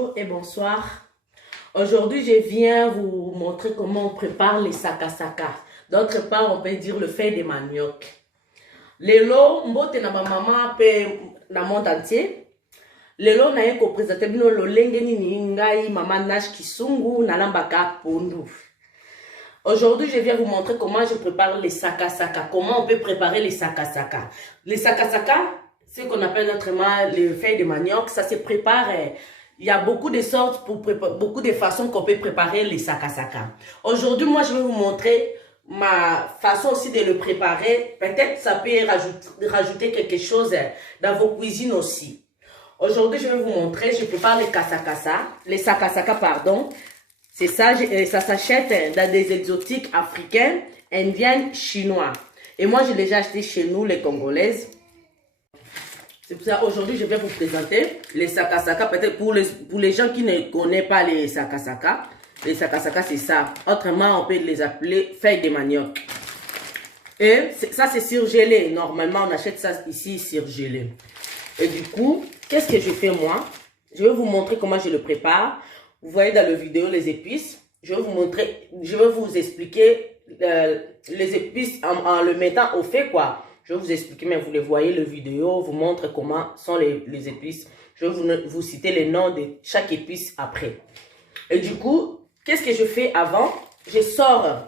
Bonjour et bonsoir. Aujourd'hui, je viens vous montrer comment on prépare les sakasaka. D'autre part, on peut dire le fait des manioc. Lelo, mbote na ba maman pe na monde entier. Lelo na yeko présenter bino lo lengeni ni ngai maman Nash Kisungu na lambaka pondu. Aujourd'hui, je viens vous montrer comment je prépare les sakasaka. Comment on peut préparer les sakasaka. Les sakasaka, ce qu'on appelle autrement les feuilles de manioc, ça se prépare. Il y a beaucoup de sortes, beaucoup de façons qu'on peut préparer les sakasaka. Aujourd'hui, moi, je vais vous montrer ma façon aussi de le préparer. Peut-être ça peut rajouter quelque chose dans vos cuisines aussi. Aujourd'hui, je vais vous montrer, je prépare les sakasaka, pardon. C'est ça, ça s'achète dans des exotiques africains, indiennes, chinois. Et moi, je l'ai acheté chez nous, les Congolaises. C'est pour ça, aujourd'hui, je vais vous présenter les sakasaka. Peut-être pour les gens qui ne connaissent pas les sakasaka. Les sakasaka, c'est ça. Autrement, on peut les appeler feuilles de manioc. Et ça, c'est surgelé. Normalement, on achète ça ici, surgelé. Et du coup, qu'est-ce que je fais moi? Je vais vous montrer comment je le prépare. Vous voyez dans la vidéo les épices. Je vais vous montrer, je vais vous expliquer les épices en le mettant au fait, quoi. Je vais vous expliquer, mais vous les voyez, la vidéo vous montre comment sont les épices. Je vais vous citer les noms de chaque épice après. Et du coup, qu'est-ce que je fais avant? Je sors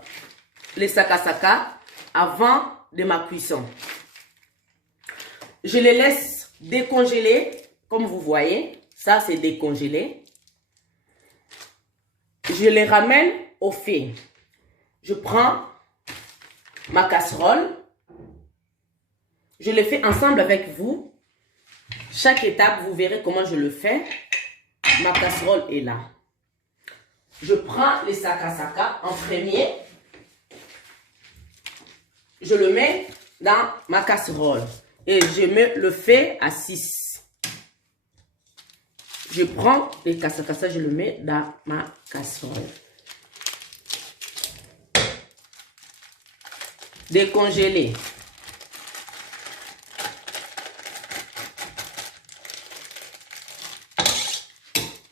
les sakasaka avant de ma cuisson. Je les laisse décongeler, comme vous voyez. Ça, c'est décongelé. Je les ramène au fait. Je prends ma casserole. Je le fais ensemble avec vous. Chaque étape, vous verrez comment je le fais. Ma casserole est là. Je prends les sakasaka en premier. Je le mets dans ma casserole. Et je mets le feu à 6. Je prends les sakasaka, je le mets dans ma casserole. Décongeler.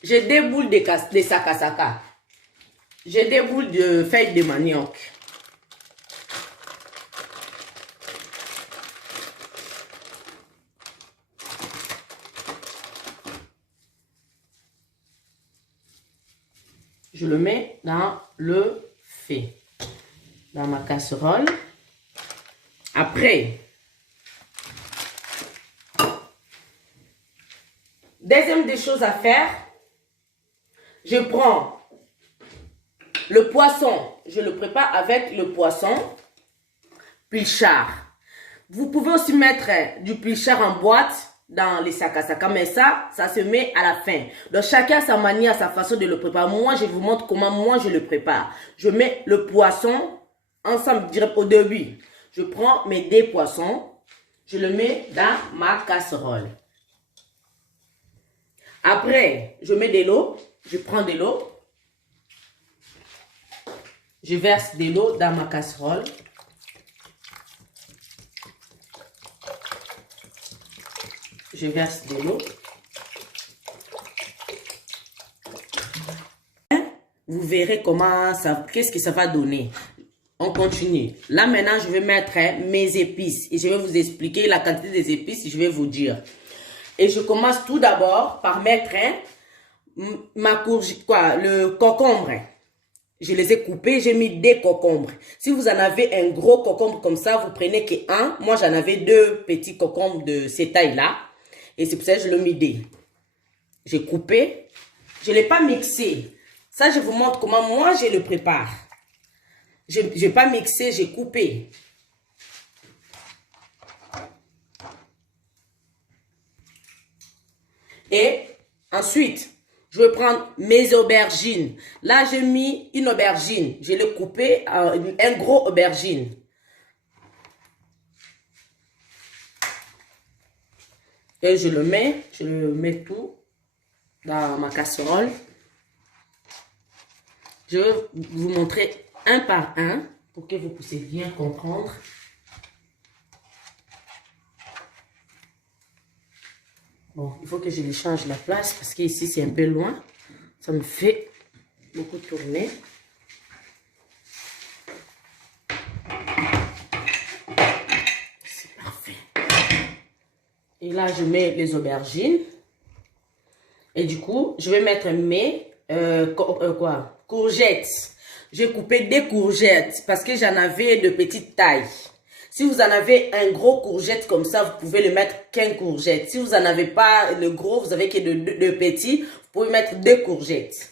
Je déboule des sakasaka. Je déboule de feuilles de manioc. Je le mets dans le feu, dans ma casserole. Après, deuxième des choses à faire, je prends le poisson, je le prépare avec le poisson pilchard. Vous pouvez aussi mettre du pilchard en boîte dans les sakasaka, mais ça se met à la fin. Donc chacun a sa manière, sa façon de le préparer. Moi, je vous montre comment moi je le prépare. Je mets le poisson ensemble, je dirais au début. Je prends mes 2 poissons, je le mets dans ma casserole. Après, je mets de l'eau, je prends de l'eau. Je verse de l'eau dans ma casserole. Je verse de l'eau. Vous verrez comment ça, qu'est-ce que ça va donner. On continue. Là maintenant, je vais mettre mes épices et je vais vous expliquer la quantité des épices. Je vais vous dire. Et je commence tout d'abord par mettre le concombre. Je les ai coupés, j'ai mis 2 concombres. Si vous en avez un gros concombre comme ça, vous prenez que 1. Moi, j'en avais 2 petits concombres de cette taille-là. Et c'est pour ça que je l'ai mis 2. J'ai coupé. Je ne l'ai pas mixé. Ça, je vous montre comment moi, je le prépare. Je n'ai pas mixé, j'ai coupé. Et ensuite, je vais prendre mes aubergines. Là, j'ai mis une aubergine. Je l'ai coupé en un gros aubergine. Et je le mets tout dans ma casserole. Je vais vous montrer un par un pour que vous puissiez bien comprendre. Bon, il faut que je lui change la place parce qu'ici c'est un peu loin. Ça me fait beaucoup tourner. C'est parfait. Et là, je mets les aubergines. Et du coup, je vais mettre mes courgettes. J'ai coupé des courgettes parce que j'en avais de petite taille. Si vous en avez un gros courgette comme ça, vous pouvez le mettre qu'un courgette. Si vous n'en avez pas le gros, vous avez que de petits, vous pouvez mettre 2 courgettes.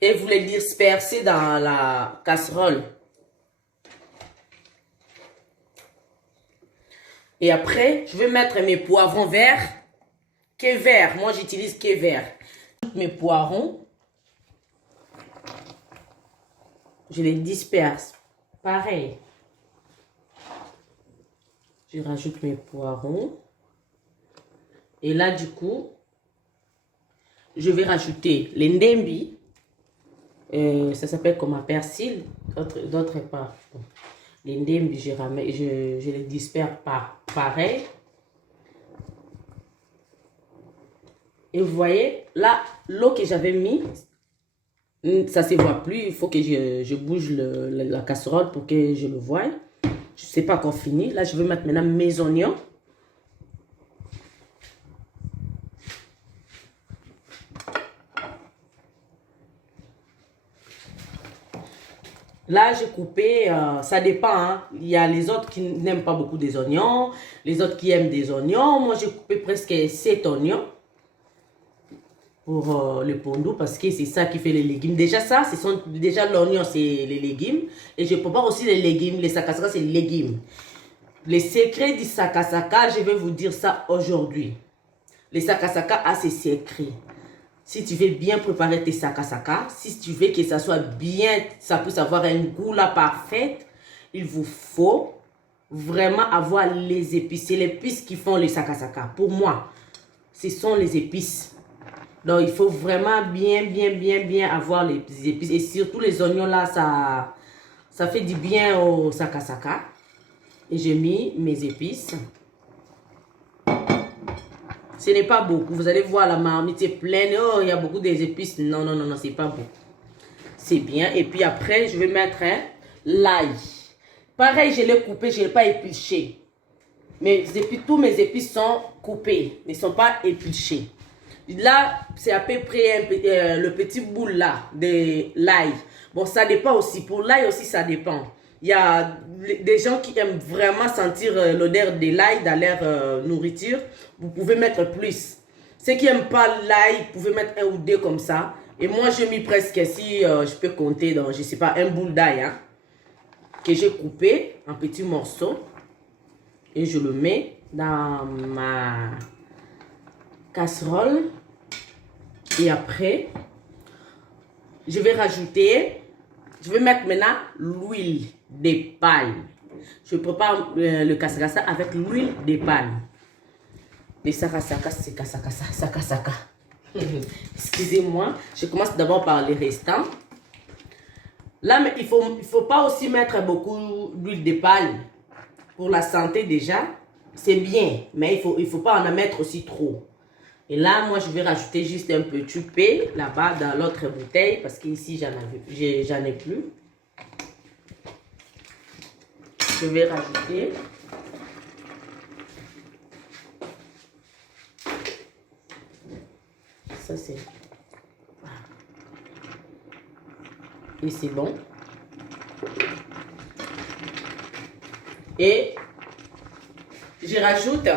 Et vous les dispersez dans la casserole. Et après, je vais mettre mes poivrons verts. Qu'est vert, moi j'utilise qu'est vert. Mes poivrons, je les disperse. Pareil. Je rajoute mes poivrons. Et là, du coup, je vais rajouter les ndembi. Ça s'appelle comme un persil, d'autres pas. Les ndembi, je les disperse pareil. Et vous voyez, là, l'eau que j'avais mis, ça ne se voit plus. Il faut que je bouge la casserole pour que je le voie. Je ne sais pas encore fini. Là, je vais mettre maintenant mes oignons. Là, j'ai coupé, ça dépend. Hein. Il y a les autres qui n'aiment pas beaucoup des oignons. Les autres qui aiment des oignons. Moi, j'ai coupé presque 7 oignons. Pour le pondou parce que c'est ça qui fait les légumes. Déjà ça, déjà l'oignon, c'est les légumes. Et je prépare aussi les légumes. Les sakasaka, c'est les légumes. Les secrets du sakasaka, je vais vous dire ça aujourd'hui. Les sakasaka a ses secrets. Si tu veux bien préparer tes sakasaka, si tu veux que ça soit bien, ça puisse avoir un goût là parfait, il vous faut vraiment avoir les épices. C'est les épices qui font les sakasaka. Pour moi, ce sont les épices. Donc, il faut vraiment bien avoir les épices. Et surtout les oignons là, ça fait du bien au sakasaka. Et j'ai mis mes épices. Ce n'est pas beaucoup. Vous allez voir la marmite est pleine. Oh, il y a beaucoup d'épices. Non, c'est pas beaucoup. C'est bien. Et puis après, je vais mettre l'ail. Pareil, je l'ai coupé, je ne l'ai pas épluché. Tous mes épices sont coupés. Ils ne sont pas épluchés. Là, c'est à peu près le petit boule là de l'ail. Bon, ça dépend aussi. Pour l'ail aussi, ça dépend. Il y a des gens qui aiment vraiment sentir l'odeur de l'ail dans leur nourriture. Vous pouvez mettre plus. Ceux qui n'aiment pas l'ail, vous pouvez mettre 1 ou 2 comme ça. Et moi, j'ai mis presque, si je peux compter dans, je ne sais pas, un boule d'ail hein, que j'ai coupé en petits morceaux. Et je le mets dans ma casserole. Et après, je vais mettre maintenant l'huile de palme. Je prépare le kasakasa avec l'huile de palme. Les sakasaka, c'est sakasaka. Excusez-moi, je commence d'abord par les restants. Là, mais il faut pas aussi mettre beaucoup d'huile de palme. Pour la santé déjà, c'est bien, mais il faut pas en mettre aussi trop. Et là, moi, je vais rajouter juste un petit peu là-bas dans l'autre bouteille parce qu'ici, j'en ai plus. Je vais rajouter ça, c'est... Et c'est bon. Et je rajoute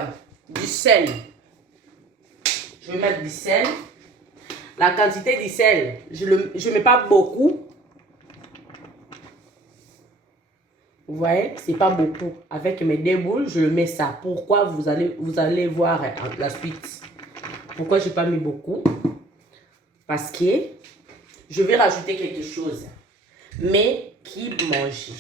du sel. Je vais mettre du sel. La quantité du sel, je ne mets pas beaucoup. Vous voyez, c'est pas beaucoup. Avec mes 2 boules, je mets ça. Pourquoi vous allez voir la suite. Pourquoi je n'ai pas mis beaucoup? Parce que je vais rajouter quelque chose. Mais qui mange.